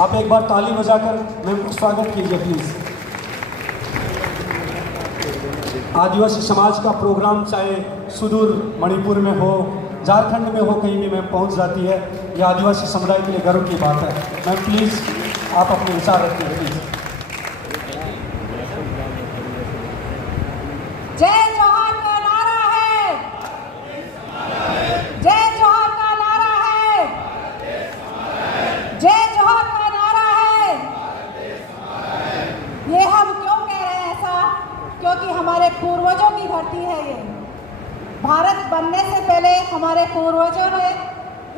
आप एक बार ताली बजाकर मैम का स्वागत कीजिए प्लीज़। आदिवासी समाज का प्रोग्राम चाहे सुदूर मणिपुर में हो, झारखंड में हो, कहीं भी मैम पहुंच जाती है। यह आदिवासी समुदाय के लिए गर्व की बात है। मैम प्लीज़ आप अपने विचार रखिए प्लीज़। जय जोहार का नारा है, जय जोहार का नारा है, जय जोहार का नारा है। ये हम क्यों कह रहे हैं ऐसा? क्योंकि हमारे पूर्वजों की धरती है ये। भारत बनने से पहले हमारे पूर्वजों ने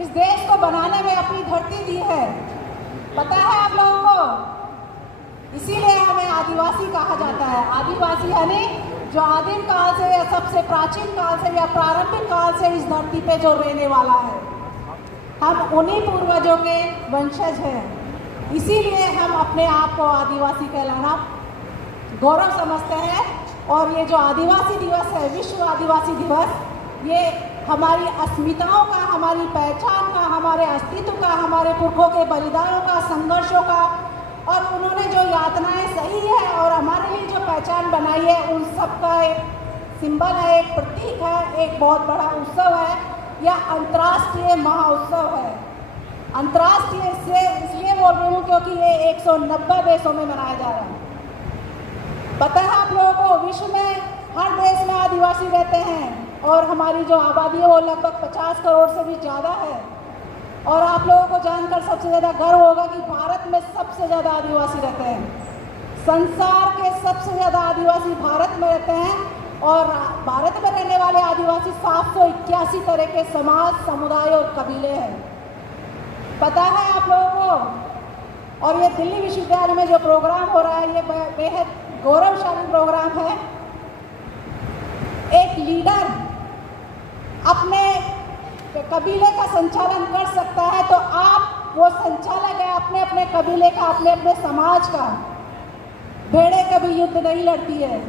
इस देश को बनाने में अपनी धरती दी है। पता है आप लोगों को? इसीलिए हमें आदिवासी कहा जाता है। आदिवासी यानी जो आदिम काल से या सबसे प्राचीन काल से या प्रारंभिक काल से इस धरती पे जो रहने वाला है। हम उन्हीं पूर्वजों के वंशज हैं। इसीलिए हम अपने आप को आदिवासी कहलाना गौरव समझते हैं। और ये जो आदिवासी दिवस है, विश्व आदिवासी दिवस, ये हमारी अस्मिताओं का, हमारी पहचान का, हमारे अस्तित्व का, हमारे पुरखों के बलिदानों का, संघर्षों का, और उन्होंने जो यातनाएं सही है और हमारे लिए जो पहचान बनाई है, उन सब का एक सिंबल है, एक प्रतीक है, एक बहुत बड़ा उत्सव है। यह अंतर्राष्ट्रीय महाउत्सव है। अंतर्राष्ट्रीय इसलिए बोल रही हूँ क्योंकि ये 190 देशों में मनाया जा रहा है। पता है आप लोगों को, विश्व में हर देश में आदिवासी रहते हैं और हमारी जो आबादी है वो लगभग 50 करोड़ से भी ज़्यादा है। और आप लोगों को जानकर सबसे ज़्यादा गर्व होगा कि भारत में सबसे ज़्यादा आदिवासी रहते हैं। संसार के सबसे ज़्यादा आदिवासी भारत में रहते हैं। और भारत में रहने वाले आदिवासी 781 तरह के समाज, समुदाय और कबीले हैं। पता है आप लोगों को? और ये दिल्ली विश्वविद्यालय में जो प्रोग्राम हो रहा है, ये बेहद गौरवशाली प्रोग्राम है। एक लीडर अपने कबीले का संचालन कर सकता है तो आप वो संचालक है अपने अपने कबीले का, अपने अपने समाज का। भेड़े कभी युद्ध नहीं लड़ती है,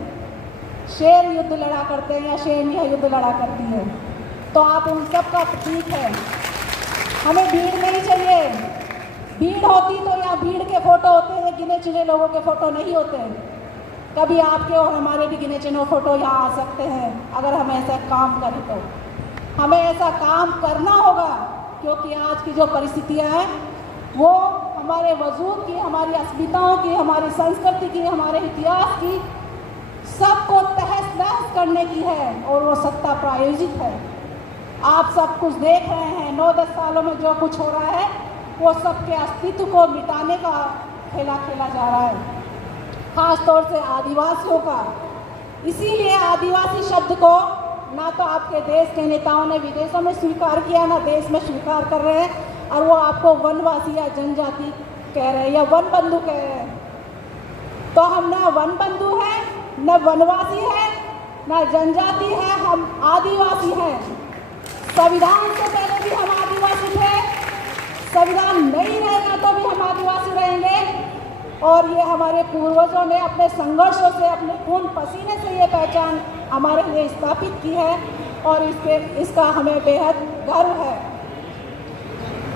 शेर युद्ध लड़ा करते हैं या शेरनियाँ युद्ध लड़ा करती है। तो आप उन सब का प्रतीक है। हमें भीड़ नहीं चाहिए। भीड़ होती तो यहाँ भीड़ के फोटो होते हैं, गिने चुने लोगों के फोटो नहीं होते। कभी आपके और हमारे भी गिने चुने फोटो यहाँ आ सकते हैं अगर हम ऐसा काम करें तो। हमें ऐसा काम करना होगा क्योंकि आज की जो परिस्थितियाँ हैं वो हमारे वजूद की, हमारी अस्मिताओं की, हमारी संस्कृति की, हमारे इतिहास की, सबको तहस नहस करने की है और वो सत्ता प्रायोजित है। आप सब कुछ देख रहे हैं, 9-10 सालों में जो कुछ हो रहा है वो सबके अस्तित्व को मिटाने का खेला खेला जा रहा है, खास तौर से आदिवासियों का। इसीलिए आदिवासी शब्द को ना तो आपके देश के नेताओं ने विदेशों में स्वीकार किया, ना देश में स्वीकार कर रहे हैं, और वो आपको वनवासी या जनजाति कह रहे हैं या वन बंधु कह रहे हैं। तो हम ना वन बंधु हैं, न वनवासी हैं, न जनजाति है, हम आदिवासी हैं। संविधान से पहले भी हम आदिवासी थे, संविधान नहीं रहेगा तो भी हम आदिवासी रहेंगे। और ये हमारे पूर्वजों ने अपने संघर्षों से, अपने खून पसीने से ये पहचान हमारे लिए स्थापित की है और इसका हमें बेहद गर्व है।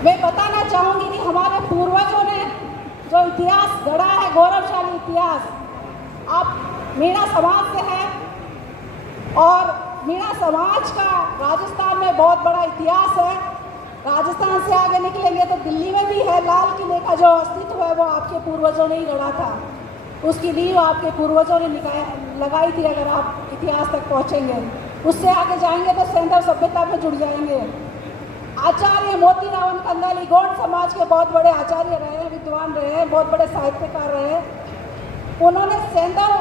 मैं बताना चाहूँगी कि हमारे पूर्वजों ने जो इतिहास गढ़ा है, गौरवशाली इतिहास। आप मीणा समाज से हैं और मीणा समाज का राजस्थान में बहुत बड़ा इतिहास है। राजस्थान से आगे निकलेंगे तो दिल्ली में भी है। लाल किले का जो अस्तित्व है वो आपके पूर्वजों ने ही गढ़ा था, उसकी नींव आपके पूर्वजों ने लगाई थी। अगर आप इतिहास तक पहुँचेंगे, उससे आगे जाएंगे तो सैंधव सभ्यता में जुड़ जाएंगे। आचार्य मोतीराम कंगाली गौंड समाज के बहुत बड़े आचार्य रहे हैं, विद्वान रहे हैं, बहुत बड़े साहित्यकार रहे हैं। उन्होंने सैंधव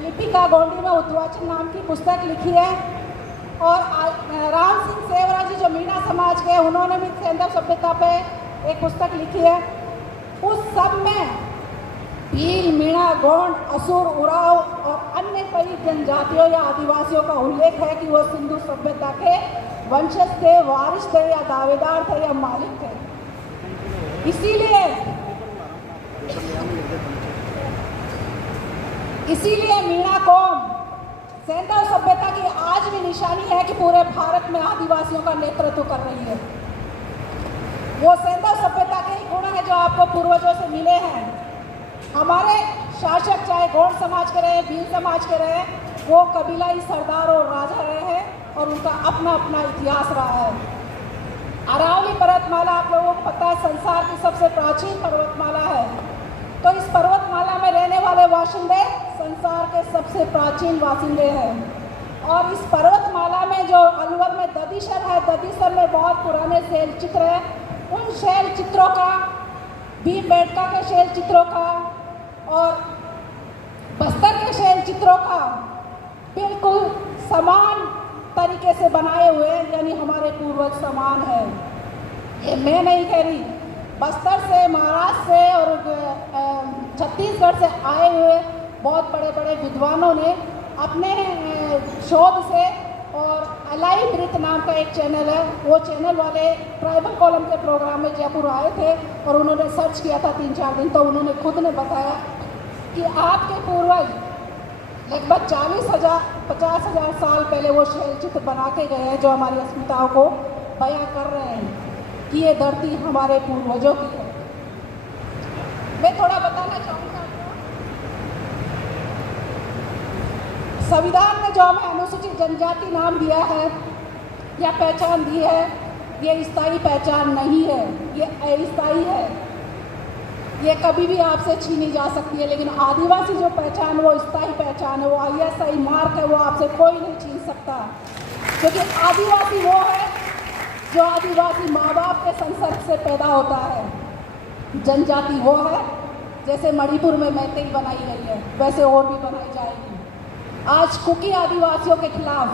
लिपि का गोंडी में उद्वाचन नाम की पुस्तक लिखी है। और राम सिंह सेवरा जी जो मीणा समाज के, उन्होंने भी सैंधव सभ्यता पे एक पुस्तक लिखी है। उस सब में भील, मीणा, गोंड, असुर, उराव और अन्य कई जनजातियों या आदिवासियों का उल्लेख है कि वो सिंधु सभ्यता के वंशज थे, वारिस थे या दावेदार थे या मालिक थे। इसीलिए मीणा कौम सैंधव सभ्यता की आज भी निशानी है कि पूरे भारत में आदिवासियों का नेतृत्व कर रही है। वो सैंधव सभ्यता के ही गुण हैं जो आपको पूर्वजों से मिले हैं। हमारे शासक चाहे गौड़ समाज के रहे, भील समाज के रहे, वो कबीलाई सरदार और राजा रहे हैं और उनका अपना अपना इतिहास रहा है। अरावली पर्वतमाला आप लोगों को पता है संसार की सबसे प्राचीन पर्वतमाला है। तो इस पर्वतमाला में रहने वाले बाशिंदे संसार के सबसे प्राचीन बाशिंदे हैं। और इस पर्वतमाला में जो अलवर में दधीसर है, दधीसर में बहुत पुराने शैल चित्र हैं। उन शैल चित्रों का, भीमबेटका के शैल चित्रों का और बस्तर के शैल चित्रों का बिल्कुल समान तरीके से बनाए हुए, यानी हमारे पूर्वज समान है। ये मैं नहीं कह रही, बस्तर से, महाराष्ट्र से और छत्तीसगढ़ से आए हुए बहुत बड़े बड़े विद्वानों ने अपने शोध से, और अलाइव वृत्त नाम का एक चैनल है, वो चैनल वाले ट्राइबल कॉलम के प्रोग्राम में जयपुर आए थे और उन्होंने सर्च किया था 3-4 दिन। तो उन्होंने खुद ने बताया कि आपके पूर्वज लगभग 50,000 साल पहले वो शैल चित्र बना के गए हैं जो हमारी अस्मिताओं को बयां कर रहे हैं कि ये धरती हमारे पूर्वजों की है। मैं थोड़ा बताना चाहूँगा आपको, संविधान ने जो हमें अनुसूचित जनजाति नाम दिया है या पहचान दी है, ये स्थायी पहचान नहीं है, ये अस्थायी है। ये कभी भी आपसे छीनी जा सकती है, लेकिन आदिवासी जो पहचान वो स्थायी पहचान है, वो ISI मार्क है, वो आपसे कोई नहीं छीन सकता। क्योंकि आदिवासी वो है जो आदिवासी माँ बाप के संसर्ग से पैदा होता है। जनजाति वो है, जैसे मणिपुर में मैतेई बनाई गई है वैसे और भी बनाई जाएगी। आज कुकी आदिवासियों के खिलाफ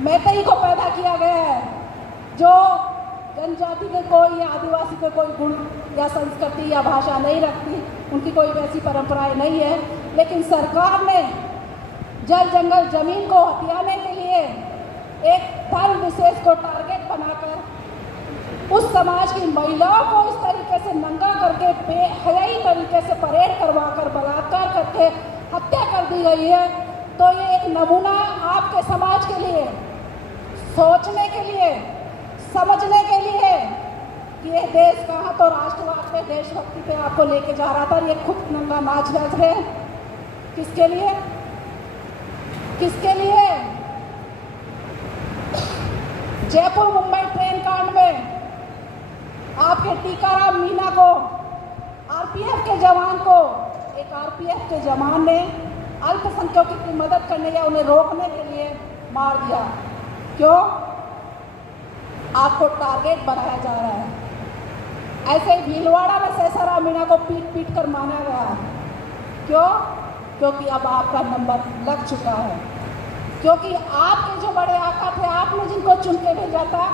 मैतेई को पैदा किया गया है, जो जनजाति के कोई या आदिवासी के कोई गुण या संस्कृति या भाषा नहीं रखती, उनकी कोई वैसी परंपराएं नहीं है। लेकिन सरकार ने जल जंगल जमीन को हथियाने के लिए एक धर्म विशेष को टारगेट बनाकर उस समाज की महिलाओं को इस तरीके से नंगा करके बेहयाई तरीके से परेड करवाकर बलात्कार करके हत्या कर दी गई है। तो ये एक नमूना आपके समाज के लिए, सोचने के लिए, समझने के लिए कि ये देश कहाँ तो राष्ट्रवाद पे, देशभक्ति पे आपको लेके जा रहा था। ये खुद नंगा नाच रहे हैं, किसके लिए? किसके लिए? जयपुर मुंबई ट्रेन कांड में आपके टीकाराम मीना को, RPF के जवान को, एक RPF के जवान ने अल्पसंख्यकों की मदद करने या उन्हें रोकने के लिए मार दिया। क्यों? आपको टारगेट बनाया जा रहा है। ऐसे ही भीलवाड़ा में सहसाराम मीणा को पीट कर मारा गया। क्यों? क्योंकि अब आपका नंबर लग चुका है। क्योंकि आपके जो बड़े आका थे, आपने जिनको चुन के भेजा था,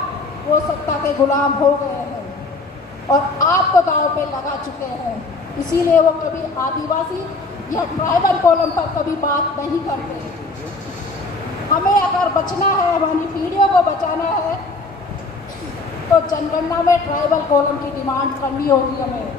वो सत्ता के गुलाम हो गए हैं और आपको दांव पे लगा चुके हैं। इसीलिए वो कभी आदिवासी या ट्राइबल कॉलम पर कभी बात नहीं करते। हमें अगर बचना है, हमारी पीढ़ियों को बचाना है, तो जनगणना में ट्राइबल कॉलम की डिमांड करनी होगी हमें।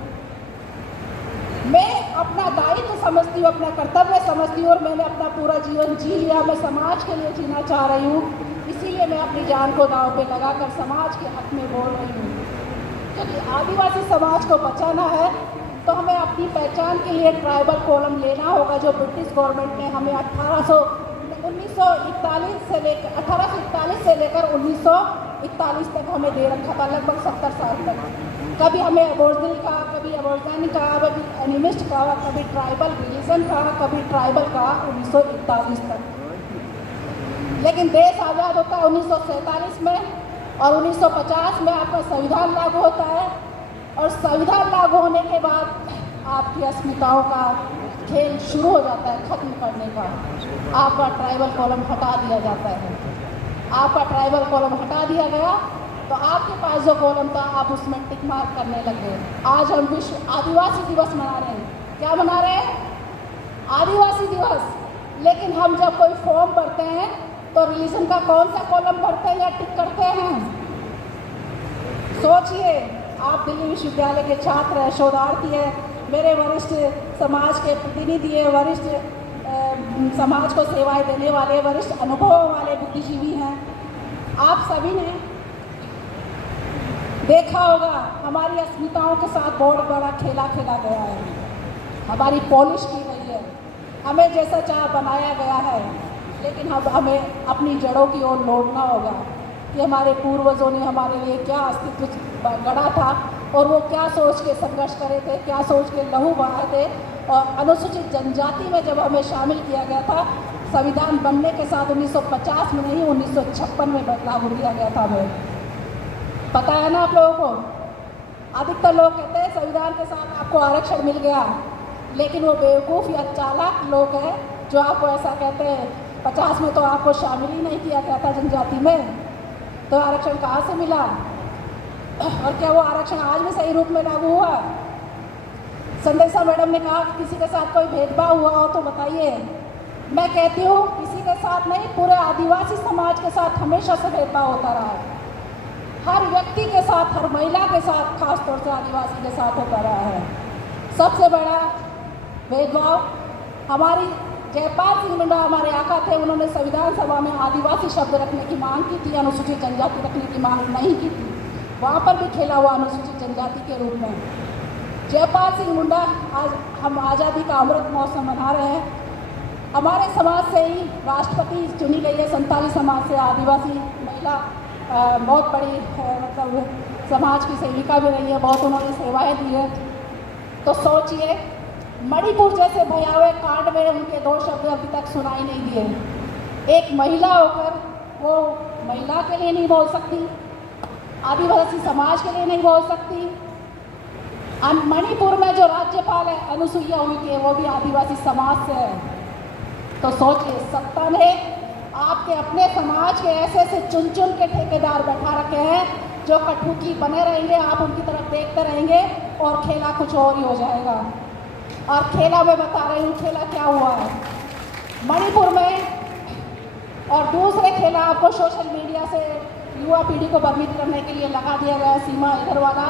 मैं अपना दायित्व समझती हूँ, अपना कर्तव्य समझती हूँ और मैंने अपना पूरा जीवन जी लिया। मैं समाज के लिए जीना चाह रही हूँ, इसीलिए मैं अपनी जान को दांव पे लगाकर समाज के हक में बोल रही हूँ। क्योंकि आदिवासी समाज को बचाना है तो हमें अपनी पहचान के लिए ट्राइबल कॉलम लेना होगा, जो ब्रिटिश गवर्नमेंट ने हमें 1841 से लेकर 1941 तक हमें दे रखा था, लगभग 70 साल तक। कभी हमें अबोरिजिनल कहा, कभी अबोरिजिनल कहा, कभी एनिमिस्ट कहा, कभी ट्राइबल रिलीजन कहा, कभी ट्राइबल कहा 1941 तक। लेकिन देश आज़ाद होता है 1947 में और 1950 में आपका संविधान लागू होता है और संविधान लागू होने के बाद आपकी अस्मिताओं का खेल शुरू हो जाता है खत्म करने का। आपका ट्राइबल कॉलम हटा दिया जाता है। आपका ट्राइबल कॉलम हटा दिया गया तो आपके पास जो कॉलम था आप उसमें टिक मार्क करने लगे। आज हम विश्व आदिवासी दिवस मना रहे हैं। क्या मना रहे हैं? आदिवासी दिवस। लेकिन हम जब कोई फॉर्म भरते हैं तो रिलीजन का कौन सा कॉलम भरते हैं या टिक करते हैं? सोचिए, आप दिल्ली विश्वविद्यालय के छात्र हैं, शोधार्थी हैं, मेरे वरिष्ठ समाज के प्रतिनिधि हैं, वरिष्ठ समाज को सेवाएं देने वाले, वरिष्ठ अनुभव वाले बुद्धिजीवी हैं। आप सभी ने देखा होगा हमारी अस्मिताओं के साथ बहुत बड़ा खेला खेला गया है, हमारी पॉलिश की गई है, हमें जैसा चाह बनाया गया है। लेकिन अब हमें अपनी जड़ों की ओर लौटना होगा कि हमारे पूर्वजों ने हमारे लिए क्या अस्तित्व गढ़ा था और वो क्या सोच के संघर्ष करे थे, क्या सोच के लहू बहाए थे। और अनुसूचित जनजाति में जब हमें शामिल किया गया था, संविधान बनने के साथ 1950 में नहीं 1956 में लागू किया गया था। हमें पता है ना आप लोगों को। अधिकतर लोग कहते हैं संविधान के साथ आपको आरक्षण मिल गया, लेकिन वो बेवकूफ़ या चालाक लोग हैं जो आपको ऐसा कहते हैं 50 में तो आपको शामिल ही नहीं किया गया था जनजाति में, तो आरक्षण कहाँ से मिला? और क्या वो आरक्षण आज भी सही रूप में लागू हुआ? संदेशा मैडम ने कहा कि किसी के साथ कोई भेदभाव हुआ हो तो बताइए। मैं कहती हूँ किसी के साथ नहीं, पूरे आदिवासी समाज के साथ हमेशा से भेदभाव होता रहा है। हर व्यक्ति के साथ, हर महिला के साथ, खास तौर से आदिवासी के साथ होता रहा है। सबसे बड़ा भेदभाव हमारी जयपाल सिंह मुंडा हमारे आका थे, उन्होंने संविधान सभा में आदिवासी शब्द रखने की मांग की थी, अनुसूचित जनजाति रखने की मांग नहीं की थी। वहाँ पर भी खेला हुआ अनुसूचित जनजाति के रूप में। जयपाल सिंह मुंडा, आज हम आज़ादी का अमृत महोत्सव मना रहे हैं। हमारे समाज से ही राष्ट्रपति चुनी गई है, संताली समाज से आदिवासी महिला बहुत बड़ी मतलब समाज की सेविका भी रही है, बहुत उन्होंने सेवाएं दी है। तो सोचिए, मणिपुर जैसे भयावह कांड में उनके 2 शब्द अभी तक सुनाई नहीं दिए। एक महिला होकर वो महिला के लिए नहीं बोल सकती, आदिवासी समाज के लिए नहीं बोल सकती। मणिपुर में जो राज्यपाल है अनुसुईया उइके, वो भी आदिवासी समाज से है। तो सोचिए, सत्ता ने आपके अपने समाज के ऐसे ऐसे चुन चुन के ठेकेदार बैठा रखे हैं जो कठपुतली बने रहेंगे, आप उनकी तरफ देखते रहेंगे और खेला कुछ और ही हो जाएगा। और खेला मैं बता रही हूँ, खेला क्या हुआ है मणिपुर में। और दूसरे खेला आपको सोशल मीडिया से युवा पीढ़ी को भ्रमित करने के लिए लगा दिया गया सीमा अग्रवाला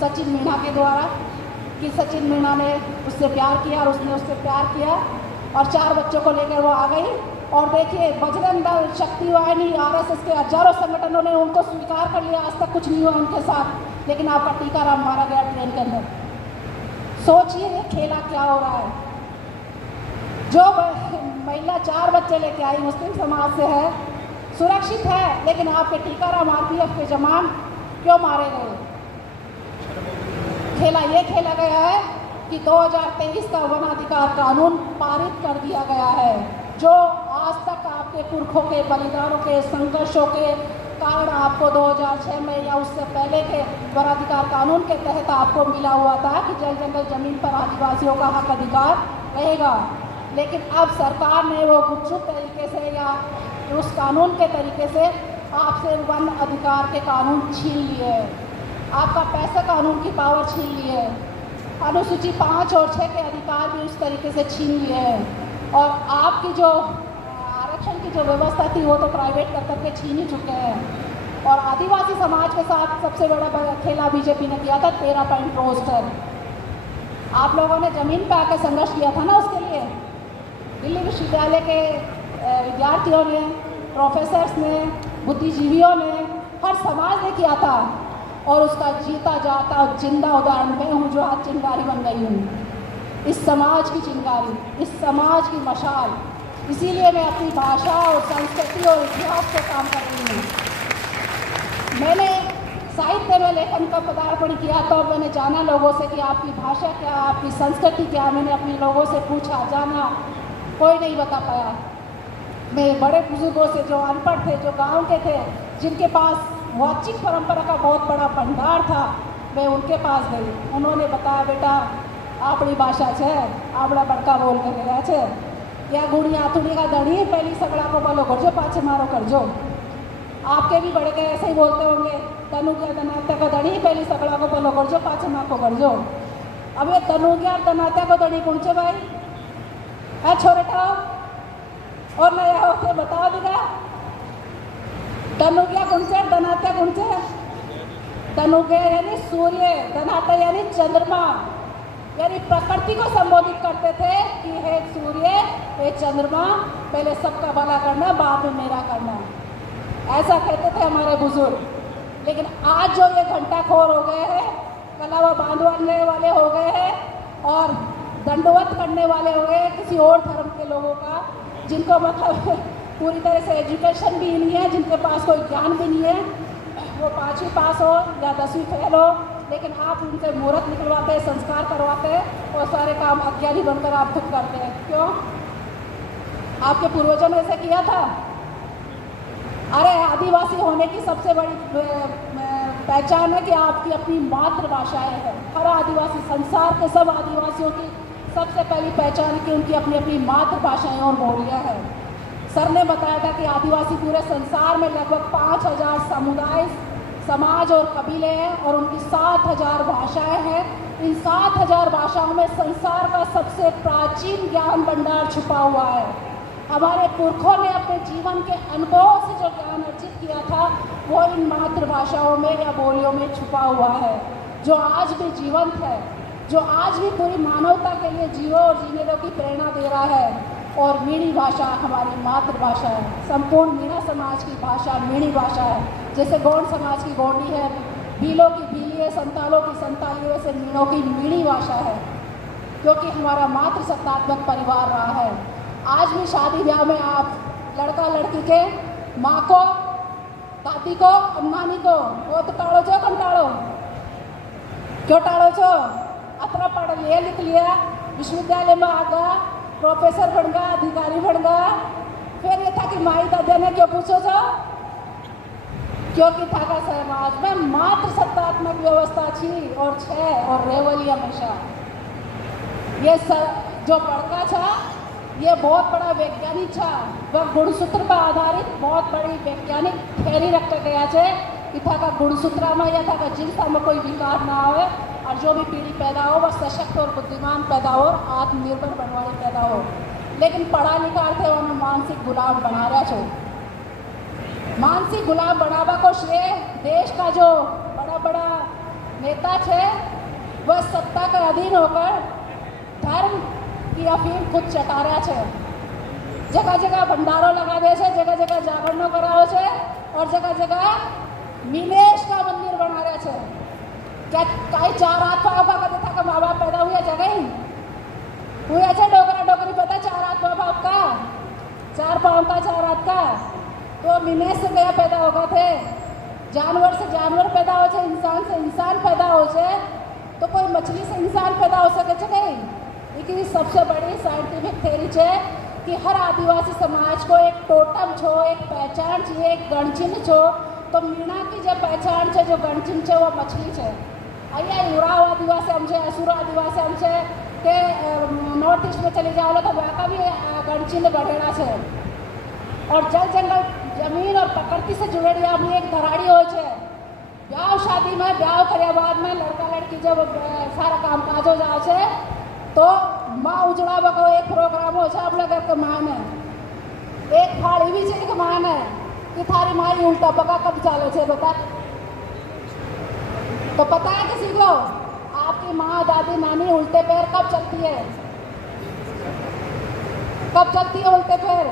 सचिन मीणा के द्वारा, कि सचिन मीणा ने उससे प्यार किया और उसने उससे प्यार किया और 4 बच्चों को लेकर वो आ गई। और देखिए, बजरंग दल, शक्ति वाहिनी, आरएसएस के हजारों संगठनों ने उनको स्वीकार कर लिया, आज तक कुछ नहीं हुआ उनके साथ। लेकिन आपका टीकाराम मारा गया ट्रेन के अंदर। सोचिए ये खेला क्या हो रहा है। जो महिला 4 बच्चे लेके आई, मुस्लिम समाज से है, सुरक्षित है, लेकिन आपके टीकाराम आरपीएफ के जवान क्यों मारे गए? खेला ये खेला गया है कि 2023 का वन अधिकार कानून पारित कर दिया गया है, जो आज तक आपके पुरखों के बलिदानों के संघर्षों के कारण आपको 2006 में या उससे पहले के वन अधिकार कानून के तहत आपको मिला हुआ था कि जल जंगल जमीन पर आदिवासियों का हक अधिकार रहेगा। लेकिन अब सरकार ने वो गुपचुप तरीके से या उस कानून के तरीके से आपसे वन अधिकार के कानून छीन लिए है, आपका पैसा कानून की पावर छीन ली है, अनुसूची 5 और 6 के अधिकार भी उस तरीके से छीन लिए हैं। और आपकी जो आरक्षण की जो व्यवस्था थी वो तो प्राइवेट कर करके छीन ही चुके हैं। और आदिवासी समाज के साथ सबसे बड़ा खेला बीजेपी ने किया था 13 पॉइंट रोस्टर। आप लोगों ने ज़मीन पे आकर संघर्ष किया था ना उसके लिए। दिल्ली विश्वविद्यालय के विद्यार्थियों ने, प्रोफेसर्स ने, बुद्धिजीवियों ने, हर समाज ने किया था। और उसका जीता जाता और जिंदा उदाहरण मैं हूँ, जो आज चिंगारी बन गई हूँ, इस समाज की चिंगारी, इस समाज की मशाल। इसीलिए मैं अपनी भाषा और संस्कृति और इतिहास पे काम कर रही हूँ। मैंने साहित्य में लेखन का पदार्पण किया तो मैंने जाना लोगों से कि आपकी भाषा क्या, आपकी संस्कृति क्या। मैंने अपने लोगों से पूछा, जाना, कोई नहीं बता पाया। मेरे बड़े बुजुर्गों से जो अनपढ़ थे, जो गांव के थे, जिनके पास वाचिक परंपरा का बहुत बड़ा भंडार था, मैं उनके पास गई। उन्होंने बताया, बेटा आपकी भाषा है, आपड़ा बड़का बोल कर गया है, या गुड़ी आथुड़ी का दड़ी पहली सगड़ा को बोलो करजो, पाछे मारो करजो। आपके भी बड़े के ऐसे ही बोलते होंगे, तनुज्ञा दनात्या को दड़ी पहली सगड़ा को बोलो करजो, पाछे माँ को करजो। अब ये तनुज्ञा दनात्या को दड़ी कौन से भाई है? छोरे टाओ और नया होके बताओ दिखा, तनुज्ञा कौन से, दनात्या कौन से? तनुज्ञा यानी सूर्य, दनात्या यानी चंद्रमा, यानी प्रकृति को संबोधित करते थे कि हे सूर्य, हे चंद्रमा, पहले सबका भला करना, बाद में मेरा करना। ऐसा कहते थे हमारे बुजुर्ग। लेकिन आज जो ये घंटाखोर हो गए हैं, कलावा बांधने वाले हो गए हैं और दंडवत करने वाले हो गए किसी और धर्म के लोगों का, जिनको मतलब पूरी तरह से एजुकेशन भी नहीं है, जिनके पास कोई ज्ञान भी नहीं है, वो 5वीं पास हो या 10वीं फेल हो, लेकिन आप उनसे मुहूर्त निकलवाते हैं, संस्कार करवाते हैं और सारे काम अज्ञानी बनकर आप खुद करते हैं। क्यों? आपके पूर्वजों ने ऐसे किया था? अरे आदिवासी होने की सबसे बड़ी पहचान है कि आपकी अपनी मातृभाषाएं हैं। हर आदिवासी, संसार के सब आदिवासियों की सबसे पहली पहचान है कि उनकी अपनी अपनी मातृभाषाएं और बोलियां हैं। सर ने बताया था कि आदिवासी पूरे संसार में लगभग 5000 समुदाय, समाज और कबीले हैं और उनकी 7000 भाषाएं हैं। इन 7000 भाषाओं में संसार का सबसे प्राचीन ज्ञान भंडार छुपा हुआ है। हमारे पुरखों ने अपने जीवन के अनुभवों से जो ज्ञान अर्जित किया था वो इन मातृभाषाओं में या बोलियों में छुपा हुआ है, जो आज भी जीवंत है, जो आज भी पूरी मानवता के लिए जियो और जीने दो की प्रेरणा दे रहा है। और मीणी भाषा हमारी मातृभाषा है। संपूर्ण मीणा समाज की भाषा मीणी भाषा है। जैसे गौड़ समाज की गौड़ी है, भीलों की भीली है, संतालों की संताली है, वैसे मीणों की मीणी भाषा है, क्योंकि हमारा मातृसत्तात्मक परिवार रहा है। आज भी शादी ब्याह में आप लड़का लड़की के माँ को, दादी को, अम्मानी को वो तो टाड़ो छो, कम टाड़ो, क्यों टाड़ो छो? अतना पढ़ लिया, लिख लिया, विश्वविद्यालय में आ गया, प्रोफेसर बन गया, अधिकारी बन गया, फिर ये था कि माई दादा ने क्यों पूछो छो? क्योंकि था का समाज में मातृसत्तात्मक व्यवस्था थी और छे और रेवली हमेशा। ये जो बड़का था ये बहुत बड़ा वैज्ञानिक था, वह गुणसूत्र पर आधारित बहुत बड़ी वैज्ञानिक थ्योरी रखा गया है कि था का गुणसूत्र में या था का जिनसा में कोई विकार ना हो और जो भी पीढ़ी पैदा हो वह सशक्त और बुद्धिमान पैदा हो और आत्मनिर्भर बनवाड़ी पैदा हो। लेकिन पढ़ा लिखा थे उन्हें मानसिक गुलाम बना रहा छो। मानसिक गुलाम बनावा को श्रेय देश का जो बड़ा बड़ा नेता थे वह सत्ता के अधीन होकर धर्म की अफीम खुद चटा रहा है। जगह जगह भंडारो लगा दे छे, जगह जगह जागरणो करावे छे और जगह जगह मीनेश का मंदिर बना रहा है। क्या कई 4 हाथ पाँव का कदे था का माँ बाप पैदा हुए जगह हुए अच्छा डोकरा डोकरी पता 4 हाथ पाँव बाप का, 4 पाँव का 4 हाथ का, तो मीनेश से गया पैदा होगा थे। जानवर से जानवर पैदा हो छे, इंसान से इंसान पैदा हो छे, तो कोई मछली से इंसान पैदा हो सके छे नहीं। लेकिन सबसे बड़ी साइंटिफिक थ्योरी है कि हर आदिवासी समाज को एक टोटम छो, एक पहचान चाहिए, एक गणचिन्ह छो। तो मीणा की जो पहचान है, जो गणचिन्ह है वो मछली है। अया युराव आदिवासी हमसे, असुर आदिवासी हमसे के नॉर्थ ईस्ट में चले जाओ तो वहाँ का भी गणचिन्ह गढ़ेड़ा है। और जल जंगल जमीन और प्रकृति से जुड़ेड़ी अपनी एक धराड़ी हो छे। ब्याह शादी में ब्याह करे बाद में लड़का लड़की जब सारा काम काज हो जाओ छे तो माँ उजड़ा को एक प्रोग्राम हो छे अपने घर के माँ में एक थाली भी छे कि माँ ने कि थारी माँ उल्टा पका कब चालो छे बता। तो पता है किसी को आपकी माँ दादी नानी उल्टे पैर कब चलती है? कब चलती है उल्टे पैर?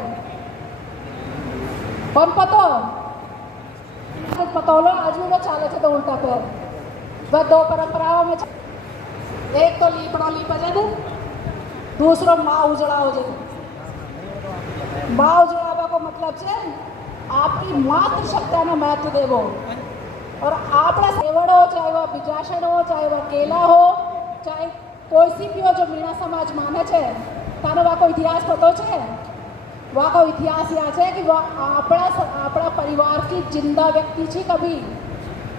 कौन पतो? पतो लो आज भी वो चाले थे तो उल्टा पैर। वह 2 परंपराओं में एक तो लीपड़ो लीपा जाए, दूसरो माँ उजड़ा हो जाए। माँ उजड़ावा को मतलब है आपकी मातृशक्ति में महत्व देवो। और आपड़ा सेवड़ हो, चाहे वह बिजाषण हो, चाहे वह केला हो, चाहे कोई सी भी हो जो मीणा समाज माने छे, तानो वहाँ को इतिहास पतो छे। वहाँ को इतिहास याद है कि वह आपड़ा परिवार की जिंदा व्यक्ति थी। कभी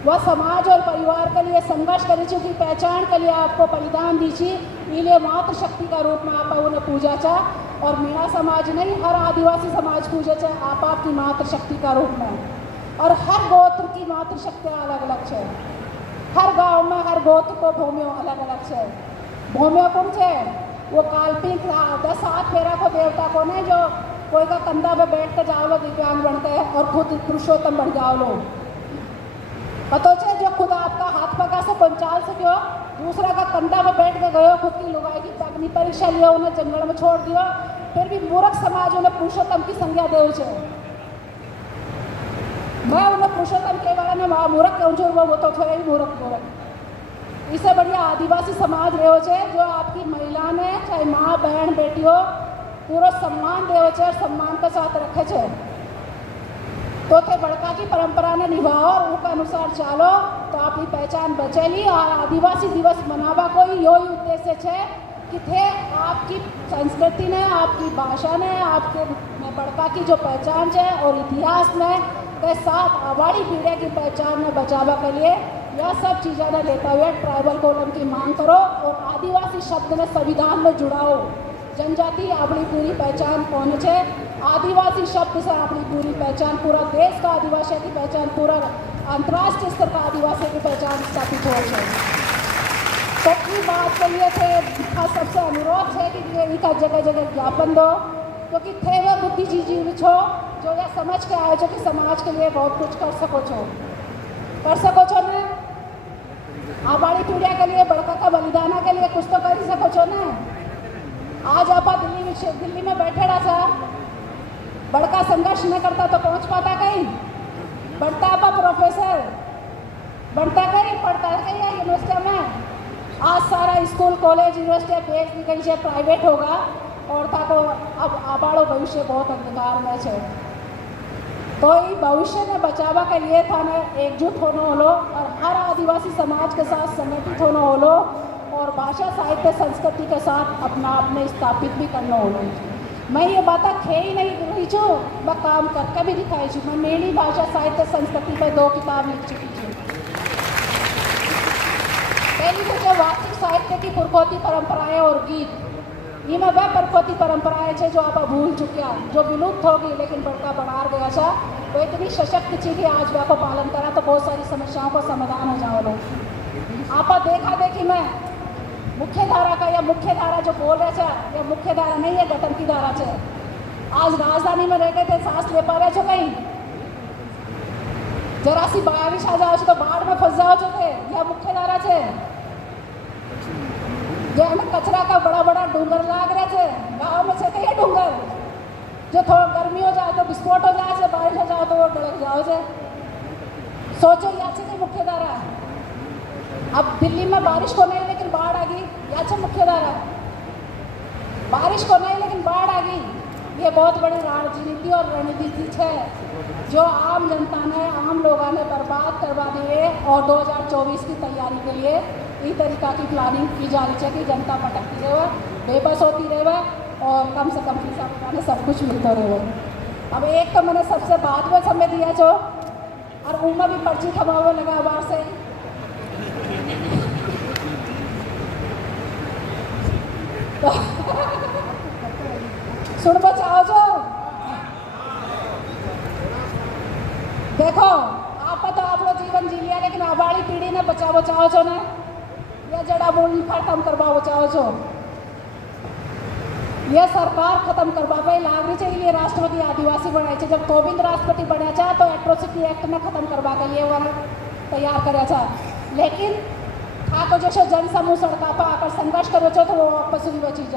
वह समाज और परिवार के लिए संघर्ष करी थी, की पहचान के लिए आपको बलिदान दी थी। इसलिए मातृशक्ति का रूप में आप उन्हें पूजा चा। और मीणा समाज नहीं, हर आदिवासी समाज पूजे चा आप आपकी मातृशक्ति का रूप में। और हर गोत्र की मातृशक्ति अलग अलग है। हर गांव में हर गोत्र को भूमियों अलग अलग है। भूमियों कौन है? वो काल्पनिक 10 हाथ फेरा को देवता को नहीं जो कोई का कंधा पे बैठ कर जाओ लो दिव्यांग बनते हैं और खुद पुरुषोत्तम बन जाओ लो। पतो छे जो खुद आपका हाथ पका से पंचाल से क्यों दूसरा का कंधा पे बैठ के गयो, खुद की लुगाई की अग्नि परीक्षा लिया, उन्हें जंगल में छोड़ दियो, फिर भी मूर्ख समाज उन्हें पुरुषोत्तम की संज्ञा दे। मैं उन्हें पुरुषोत्तम केवल ने मूर्ख क्यों जो वो तो थे ही मूर्ख। इससे बढ़िया आदिवासी समाज रहो छे जो आपकी महिला ने चाहे माँ बहन बेटी हो पूरा सम्मान देव छे और सम्मान के साथ रखे छे। तो थे बड़का की परंपरा ने निभाओ और उनके अनुसार चालो तो आपकी पहचान बचेली। और आदिवासी दिवस मनावा कोई यही उद्देश्य छे कि थे आपकी संस्कृति ने आपकी भाषा ने आपके बड़का की जो पहचान है और इतिहास ने के साथ आवाड़ी पीढ़ी की पहचान ने बचावा के लिए यह सब चीज़ें ने लेते हुए ट्राइबल कोलम की मांग करो और आदिवासी शब्द ने संविधान में जुड़ाओ। जनजाति अपनी पूरी पहचान कौन है, आदिवासी शब्द से अपनी पूरी पहचान पूरा देश का आदिवासी की पहचान पूरा अंतर्राष्ट्रीय स्तर का आदिवासी की पहचान स्थापित हो जाए। सबकी बात करिए थे सबसे अनुरोध है कि ये इनका जगह जगह ज्ञापन दो क्योंकि थे वह बुद्धिजीवी छो जो यह समझ के आए जो कि समाज के लिए बहुत कुछ कर सको छो ने आबाड़ी पीढ़िया के लिए बड़का का बलिदाना के लिए कुछ तो कर ही सको छो ने। आज आप दिल्ली में बैठे रहा था बड़का संघर्ष न करता तो पहुंच पाता कहीं, बढ़ता आप प्रोफेसर बढ़ता कहीं पढ़ता कहीं यूनिवर्सिटी में। आज सारा स्कूल कॉलेज यूनिवर्सिटी बेच दी गई है, प्राइवेट होगा और था तो अब आबाड़ो भविष्य बहुत अंधकार में है। तो ये भविष्य में बचावा के लिए था ने एकजुट होना होलो और हर आदिवासी समाज के साथ संगठित होना होलो और भाषा साहित्य संस्कृति के साथ अपना आपने स्थापित भी करना होलो। मैं ये बात खे ही नहीं रही छू, मैं काम करके भी दिखाई छू। मैं मेरी भाषा साहित्य संस्कृति पर 2 किताब लिख चुकी हूँ। पहली तो वास्तविक साहित्य की पुरखौती परंपराएं और गीत, ये में वह पुरखौती परंपराएं छे जो आप भूल चुके जो विलुप्त होगी लेकिन बड़का बढ़ार गया था वो इतनी सशक्त थी कि आज वह को पालन करा तो बहुत सारी समस्याओं का समाधान हो जाओ लोग। आप देखा देखी मैं मुख्य धारा का या मुख्य धारा जो बोल रहे थे या मुख्य धारा नहीं है गठन की धारा है। आज राजधानी में रह गए थे सांस ले पा रहे छो कहीं जरा सी बारिश आ जाओ तो बाढ़ में फंस जाओ छो थे यह मुख्य धारा है। जो हमें कचरा का बड़ा बड़ा डूंगर लाग रहे थे गाँव में से ये डूंगर जो थोड़ा गर्मी हो जाए तो विस्फोट हो जाए बारिश हो जाए तो वो डलक जाओ से सोचो यहाँ से मुख्य धारा। अब दिल्ली में बारिश को नहीं लेकिन बाढ़ आ गई, यहाँ से मुख्य धारा बारिश को नहीं लेकिन बाढ़ आ गई। ये बहुत बड़ी राजनीति और रणनीति है जो आम जनता ने आम लोगों ने बर्बाद करवा दिए और 2024 की तैयारी के लिए इस तरीका की प्लानिंग की जा रही है कि जनता भटकती रहे बेबस होती रहे और कम से कम पैसा में सब कुछ मिलता रहे। अब एक तो मैंने सबसे बाद में समय दिया जो और उनमें भी पर्ची थमावे लगा बाहर से तो सुन बचाओ जो देखो आप तो आप लोग जीवन जी लिया लेकिन आबाड़ी पीढ़ी ने बचाओ छो ने या जड़ा बोली खत्म करवाओ चाहो छो। यह सरकार खत्म करवा लाग रही है। ये राष्ट्रपति आदिवासी बनाए थे जब कोविंद राष्ट्रपति बना था तो एट्रोसिटी एक्ट में खत्म करवा के लिए वह तैयार करा था लेकिन था तो जैसे जन समूह सड़का पर आकर संघर्ष करो छो तो वो वापस हुई वो चीज़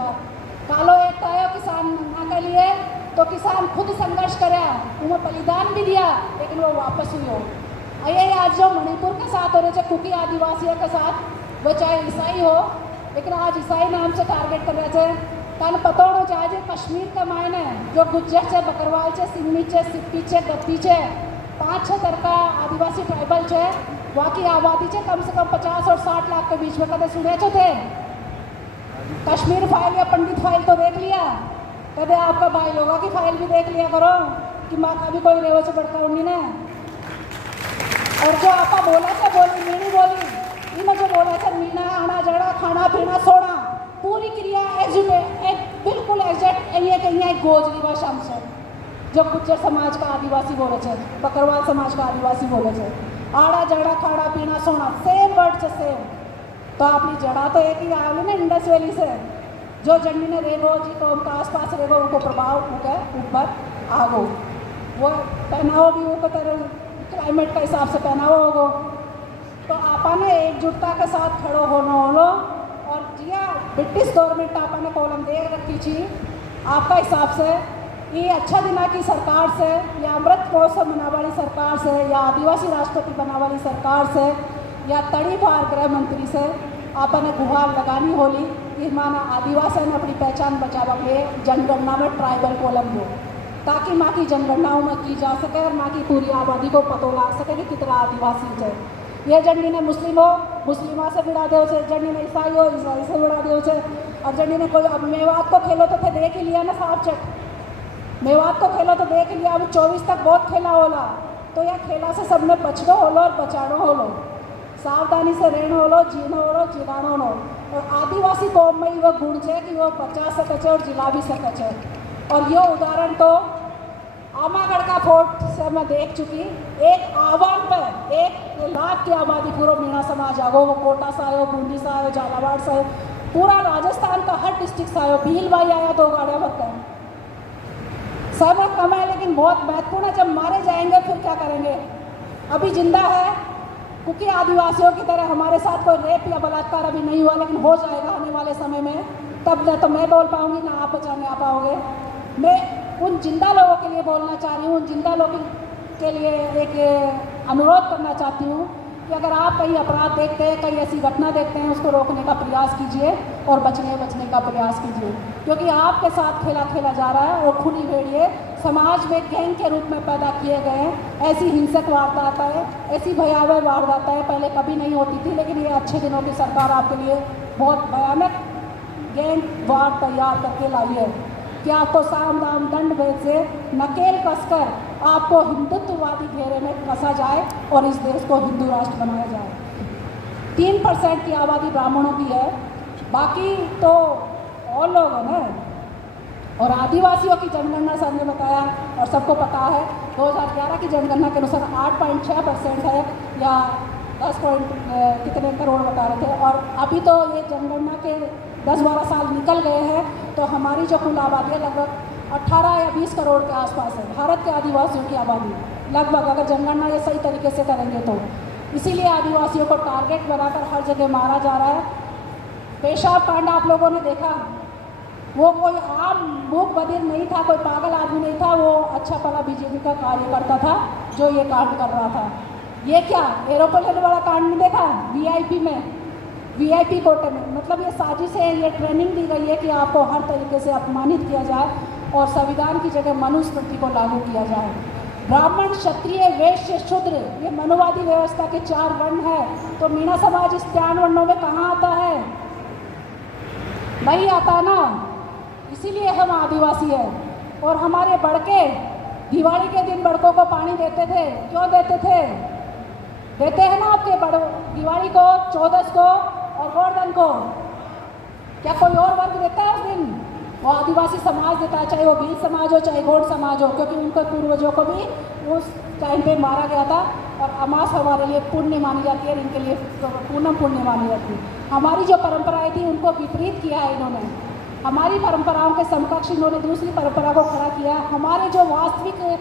कालो एक्ट आयो किसान के लिए तो किसान खुद संघर्ष करा उन्हें बलिदान भी दिया लेकिन वो वापस हुई हो। ये आज जो मणिपुर के साथ हो रहे थे कुकी आदिवासियों के साथ वो चाहे ईसाई हो लेकिन आज ईसाई नाम से टारगेट कर रहे थे तन पता होना चाहिए कश्मीर के मायने जो गुज्जर से बकरवाल से सिंगनी से सिप्पी से गप्पी से 5-6 तरह का आदिवासी ट्राइबल है वहाँ की आबादी से कम 50 और 60 लाख के बीच में कदे सुने थे। कश्मीर फाइल या पंडित फाइल तो देख लिया कदे आपका भाई लोगों की फाइल भी देख लिया करो कि माँ का भी कोई रेवो से बढ़ता उन्हीं ने और जो आपका बोला था बोली मीणी बोली इन्हें जो बोला था मीना आना जड़ा खाना पीना सोना पूरी क्रिया एक बिल्कुल एग्जैक्ट एक गोजरी भाषा से जो गुज्जर समाज का आदिवासी बोले थे बकरवाल समाज का आदिवासी बोले थे आड़ा जड़ा खाना पीना सोना सेम वर्ड से सेम। तो अपनी जड़ा तो एक ही आगे ना इंडस वैली से जो जमीन रेगो जी को उनका आसपास रेगो उनको प्रभाव उनके ऊपर आ गो वो पहनाव भी वो तरह क्लाइमेट का हिसाब से पहनावा होगो। तो आपा ने एकजुटता के साथ खड़ो होना होलो और जिया ब्रिटिश गवर्नमेंट आपा ने कॉलम दे रखी थी आपका हिसाब से ये अच्छा दिना की सरकार से या अमृत महोत्सव मनावाली सरकार से या आदिवासी राष्ट्रपति बनावाली सरकार से या तड़ी पार गृह मंत्री से आपने गुहार लगानी होली कि माना आदिवासी ने अपनी पहचान बचावा के जनगणना में ट्राइबल कॉलम दो, ताकि माँ की जनगणनाओं में की जा सके और माँ की पूरी आबादी को पता लग सके कि कितना आदिवासी है। ये जंडी ने मुस्लिम हो मुस्लिमा से बिड़ा दे, जंडी ने ईसाई हो ईसाई से बिड़ा दे, और जंडी ने कोई अब मेवात को खेलो तो थे देख ही लिया ना साहब चेक, मेवात को खेलो तो देख लिया। अब 24 तक बहुत खेला होला, तो यह खेला से सबने बचनो होलो और बचानो होलो, सावधानी से रहना होलो, जीनो होलो, जिगानो होलो। और आदिवासी कौम में वो गुण है कि वो बचा सके और जिला भी सके। और ये उदाहरण तो आमागढ़ का फोर्ट से मैं देख चुकी। एक आह्वान पर 1 लाख की आबादी पूरा मीणा समाज आगो, वो कोटा से आयो, बूंदी से आयो, झालावाड़ से आयो, पूरा राजस्थान का हर डिस्ट्रिक्ट से आयो। भील भाई आया 2 गाड़ियाँ भरते हैं, सब कम है लेकिन बहुत महत्वपूर्ण है। जब मारे जाएंगे फिर क्या करेंगे? अभी जिंदा है क्योंकि आदिवासियों की तरह हमारे साथ कोई रेप या बलात्कार अभी नहीं हुआ, लेकिन हो जाएगा आने वाले समय में। तब न तो मैं बोल पाऊंगी ना आप बचाने आ पाओगे। मैं उन जिंदा लोगों के लिए बोलना चाह रही हूँ, उन जिंदा लोगों के लिए एक अनुरोध करना चाहती हूँ कि अगर आप कहीं अपराध देखते हैं, कहीं ऐसी घटना देखते हैं, उसको रोकने का प्रयास कीजिए और बचने का प्रयास कीजिए, क्योंकि आपके साथ खेला जा रहा है। और खूनी भेड़िए समाज में गैंग के रूप में पैदा किए गए हैं। ऐसी हिंसक वारदातें, ऐसी भयावह वारदातें पहले कभी नहीं होती थी, लेकिन ये अच्छे दिनों की सरकार आपके लिए बहुत भयानक गैंग वार तैयार करके लाई है कि आपको साम दाम दंड भेद से नकेल कसकर आपको हिंदुत्ववादी घेरे में कसा जाए और इस देश को हिंदू राष्ट्र बनाया जाए। 3% की आबादी ब्राह्मणों की है, बाकी तो और लोग हैं ना। और आदिवासियों की जनगणना सर ने बताया और सबको पता है 2011 की जनगणना के अनुसार 8.6% है या 10 कितने करोड़ बता रहे थे। और अभी तो ये जनगणना के 10-12 साल निकल गए हैं, तो हमारी जो कुल आबादी है लगभग 18 या 20 करोड़ के आसपास है। भारत के आदिवासियों की आबादी लगभग, अगर जनगणना ये सही तरीके से करेंगे तो। इसीलिए आदिवासियों को टारगेट बनाकर हर जगह मारा जा रहा है। पेशाब कांड आप लोगों ने देखा, वो कोई आम मूक बधिर नहीं था, कोई पागल आदमी नहीं था, वो अच्छा भला बीजेपी का कार्यकर्ता था जो ये कांड कर रहा था। ये क्या एरोप्लेन वाला कांड नहीं देखा? वीआईपी कोटे में, मतलब ये साजिश है, ये ट्रेनिंग दी गई है कि आपको हर तरीके से अपमानित किया जाए और संविधान की जगह मनुस्मृति को लागू किया जाए। ब्राह्मण, क्षत्रिय, वैश्य, शूद्र, ये मनुवादी व्यवस्था के 4 वर्ण है, तो मीणा समाज इस 3 वर्णों में कहाँ आता है? नहीं आता ना। इसीलिए हम आदिवासी हैं। और हमारे बड़के दिवाली के दिन बड़कों को पानी देते थे, क्यों देते थे? देते हैं ना आपके बड़ों, दिवाली को, 14 को और गोवर्धन को। क्या कोई और वर्ग देता है उस दिन? वो आदिवासी समाज देता है, चाहे वो भील समाज हो चाहे गौड़ समाज हो, क्योंकि उनके पूर्वजों को भी उस टाइम पे मारा गया था। और अमास हमारे लिए पुण्य मानी जाती है, इनके लिए पूनम पुण्य मानी जाती है। हमारी जो परंपराएं थी उनको विपरीत किया है इन्होंने। हमारी परंपराओं के समकक्ष इन्होंने दूसरी परंपरा को खड़ा किया। हमारे जो वास्तविक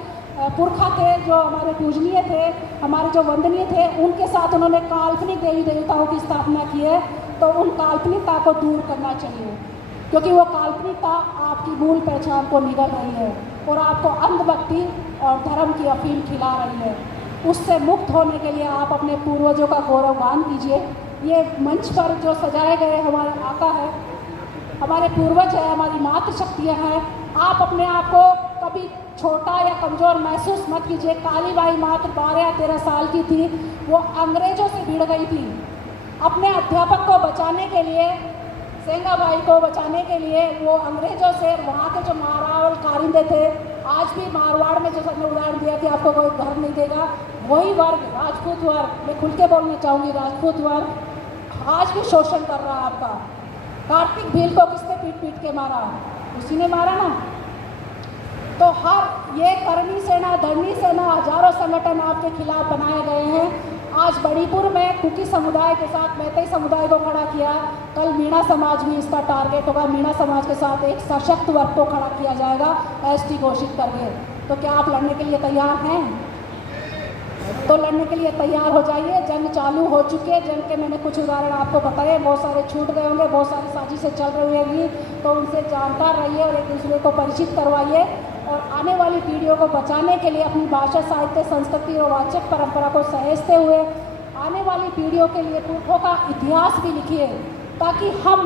पुरखा थे, जो हमारे पूजनीय थे, हमारे जो वंदनीय थे, उनके साथ उन्होंने काल्पनिक देवी देवताओं की स्थापना की है। तो उन काल्पनिकता को दूर करना चाहिए, क्योंकि वो काल्पनिकता आपकी मूल पहचान को निगल रही है और आपको अंधभक्ति और धर्म की अफीम खिला रही है। उससे मुक्त होने के लिए आप अपने पूर्वजों का गौरवगान कीजिए। ये मंच पर जो सजाए गए हमारे आका है, हमारे पूर्वज है, हमारी मातृशक्तियाँ हैं। आप अपने आप को कभी छोटा या कमज़ोर महसूस मत कीजिए। कालीबाई मात्र 12 या 13 साल की थी, वो अंग्रेज़ों से भिड़ गई थी। अपने अध्यापक को बचाने के लिए, सेंगाबाई को बचाने के लिए वो अंग्रेज़ों से, वहाँ के जो मारवाड़ कारिंदे थे, आज भी मारवाड़ में जो सबने उदाहरण दिया कि आपको कोई घर नहीं देगा, वही वर्ग, राजपूत वर्ग, मैं खुल के बोलना चाहूँगी, राजपूत वर्ग आज भी शोषण कर रहा है आपका। कार्तिक भील को किसने पीट पीट के मारा? उसी ने मारा ना। तो हर ये करनी सेना, धरनी सेना, हजारों संगठन आपके खिलाफ बनाए गए हैं। आज बड़ीपुर में कुकी समुदाय के साथ मैतेई समुदाय को खड़ा किया, कल मीणा समाज भी इसका टारगेट होगा। मीणा समाज के साथ एक सशक्त वर्ग को खड़ा किया जाएगा एसटी घोषित करके। तो क्या आप लड़ने के लिए तैयार हैं? तो लड़ने के लिए तैयार हो जाइए। जंग चालू हो चुकी है। जंग के मैंने कुछ उदाहरण आपको बताए, बहुत सारे छूट गए होंगे, बहुत सारी साजिशें चल रही होंगी, तो उनसे जानकार रहिए और एक दूसरे को परिचित करवाइए। और आने वाली पीढ़ियों को बचाने के लिए अपनी भाषा, साहित्य, संस्कृति और वाचक परंपरा को सहेजते हुए आने वाली पीढ़ियों के लिए पुरखों का इतिहास भी लिखिए, ताकि हम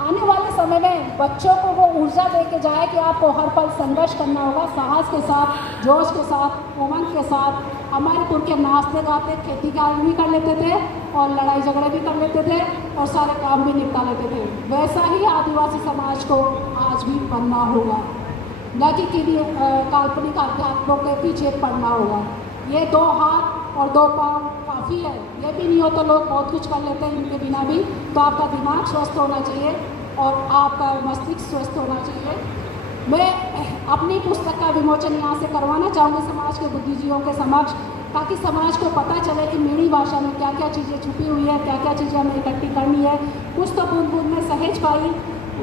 आने वाले समय में बच्चों को वो ऊर्जा दे के जाए कि आपको हर पल संघर्ष करना होगा, साहस के साथ, जोश के साथ, उमंग के साथ। हमारे पुरखे नाचते गाते खेती कार्य भी कर लेते थे और लड़ाई झगड़े भी कर लेते थे और सारे काम भी निपटा लेते थे। वैसा ही आदिवासी समाज को आज भी बनना होगा, न कि किन्हीं काल्पनिक अध्यात्मों के पीछे पड़ना होगा। ये 2 हाथ और 2 पाँव काफ़ी है। ये भी नहीं हो तो लोग बहुत कुछ कर लेते हैं इनके बिना भी। तो आपका दिमाग स्वस्थ होना चाहिए और आपका मस्तिष्क स्वस्थ होना चाहिए। मैं अपनी पुस्तक का विमोचन यहाँ से करवाना चाहूँगी समाज के बुद्धिजीवियों के समक्ष, ताकि समाज को पता चले कि मेरी भाषा में क्या क्या चीज़ें छुपी हुई है, क्या क्या चीज़ें हमें इकट्ठी करनी है। कुछ तो बूंद बूंद में सहेज पाई,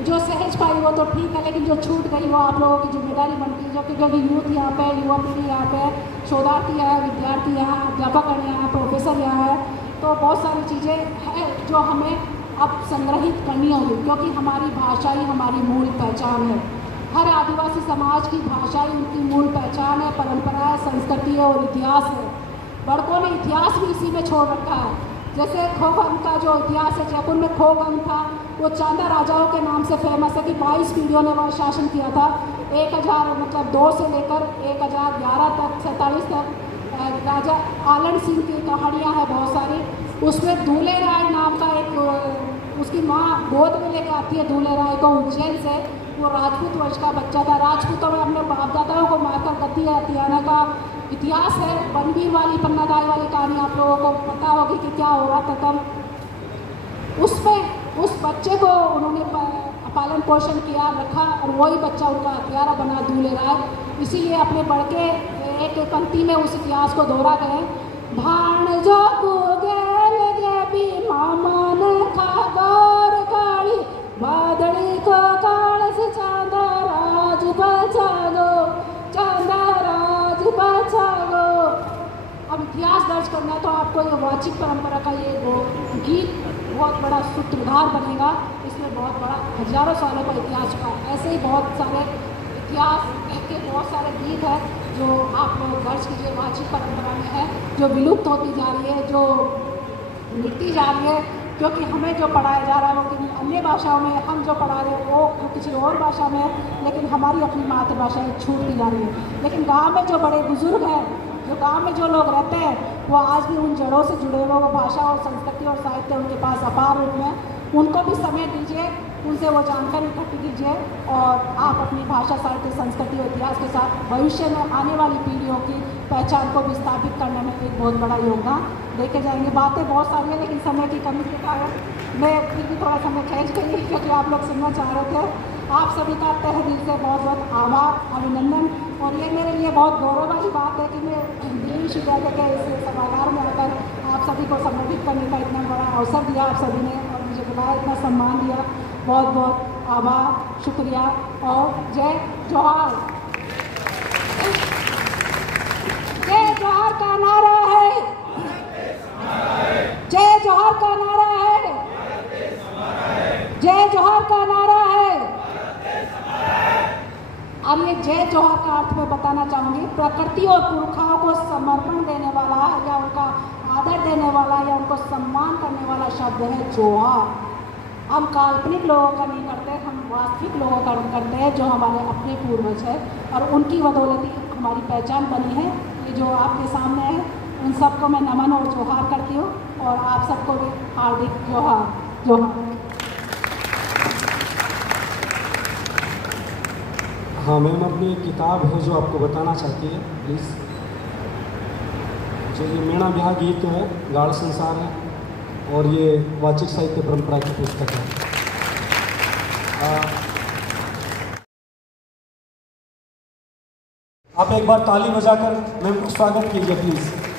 जो सहज पाई वो तो ठीक है, लेकिन जो छूट गई वो आप लोगों की जिम्मेदारी बनती है। जो कि क्योंकि यूथ यहाँ पे, युवा पीढ़ी यहाँ पे, शोधार्थी है, विद्यार्थी यहाँ, अध्यापक यहाँ, प्रोफेसर यहाँ है, तो बहुत सारी चीज़ें हैं जो हमें अब संग्रहित करनी होगी, क्योंकि हमारी भाषा ही हमारी मूल पहचान है। हर आदिवासी समाज की भाषा ही उनकी मूल पहचान है, परंपरा है, संस्कृति है और इतिहास है। बड़कों ने इतिहास भी इसी में छोड़ रखा है। जैसे खोगम का जो इतिहास है, जयपुर में खोगम था, वो चांदा राजाओं के नाम से फेमस है कि 22 पीढ़ियों ने वहाँ शासन किया था। 1002 से लेकर 1011 तक, 47 तक राजा आलन सिंह की कहानियाँ हैं बहुत सारी। उसमें दूल्हे राय नाम का एक, उसकी माँ गोद में लेकर आती है दूल्हे राय को उज्जैन से। वो राजपूत वंश का बच्चा था। राजपूतों में अपने बाप दादाओं को मारकर गति हथियाने का इतिहास है। बनवीर वाली, पन्नादाई वाली कहानी आप लोगों को पता होगी कि क्या हो रहा था तब। उसमें उस बच्चे को उन्होंने पालन पोषण किया, रखा, और वही बच्चा उनका हथियारा बना दूल्हे राय। इसीलिए अपने बड़के एक पंक्ति में उस इतिहास को दोहरा गए। भाणजो कुगेल देवी मामन खागर गाड़ी, बादड़ी को काल से चांदा राज बचा दो, चांदा राज बचा दो। अब इतिहास दर्ज करना है तो आपको ये वाचिक परंपरा का ये गीत बहुत बड़ा सूत्रधार बनेगा। इसमें बहुत बड़ा हजारों सालों का इतिहास का, ऐसे ही बहुत सारे इतिहास के बहुत सारे गीत हैं जो आप लोग दर्ज कीजिए। वाचिक परंपरा में है जो विलुप्त होती जा रही है, जो मिटती जा रही है, क्योंकि हमें जो पढ़ाया जा रहा है वो किसी अन्य भाषाओं में, हम जो पढ़ा रहे हैं वो किसी और भाषा में है, लेकिन हमारी अपनी मातृभाषा छूटती जा रही है। लेकिन गाँव में जो बड़े बुजुर्ग हैं, जो गांव में जो लोग रहते हैं, वो आज भी उन जड़ों से जुड़े हुए, वो भाषा और संस्कृति और साहित्य उनके पास अपार रूप में। उनको भी समय दीजिए, उनसे वो जानकारी इकट्ठी कीजिए और आप अपनी भाषा, साहित्य, संस्कृति और इतिहास के साथ भविष्य में आने वाली पीढ़ियों की पहचान को भी स्थापित करने में एक बहुत बड़ा योगदान देके जाएंगे। बातें बहुत सारी हैं, लेकिन समय की कमी के कारण मैं फिर भी थोड़ा समय खींच गई, क्योंकि आप लोग सुनना चाह रहे थे। आप सभी का तहे दिल से बहुत बहुत आभार, अभिनंदन। और ये मेरे लिए बहुत गौरव वाली बात है कि मैं दिल्ली विश्वविद्यालय के इस सभागार में आकर आप सभी को संबोधित करने का इतना बड़ा अवसर दिया आप सभी ने, और मुझे बुलाया, इतना सम्मान दिया। बहुत बहुत आभार, शुक्रिया और जय जोहार। जय जोहार का नारा है, जय जोहार का नारा है, जय जोहार का नारा है। और ये जय जोहार का अर्थ मैं बताना चाहूँगी। प्रकृति और पुरखाओं को समर्पण देने वाला या उनका आदर देने वाला या उनको सम्मान करने वाला शब्द है जोहार। हम काल्पनिक लोगों का नहीं करते, हम वास्तविक लोगों का करते हैं जो हमारे अपने पूर्वज है, और उनकी बदौलत ही हमारी पहचान बनी है। ये जो आपके सामने है, उन सबको मैं नमन और जोहार करती हूँ, और आप सबको भी हार्दिक जोहार। जोहार। हाँ मैम, अपनी एक किताब है जो आपको बताना चाहती है, प्लीज़। जो ये मेणा ब्याह गीत है, गाढ़ संसार है, और ये वाचिक साहित्य परंपरा की पुस्तक है। आप एक बार ताली बजाकर मैम स्वागत कीजिए प्लीज़।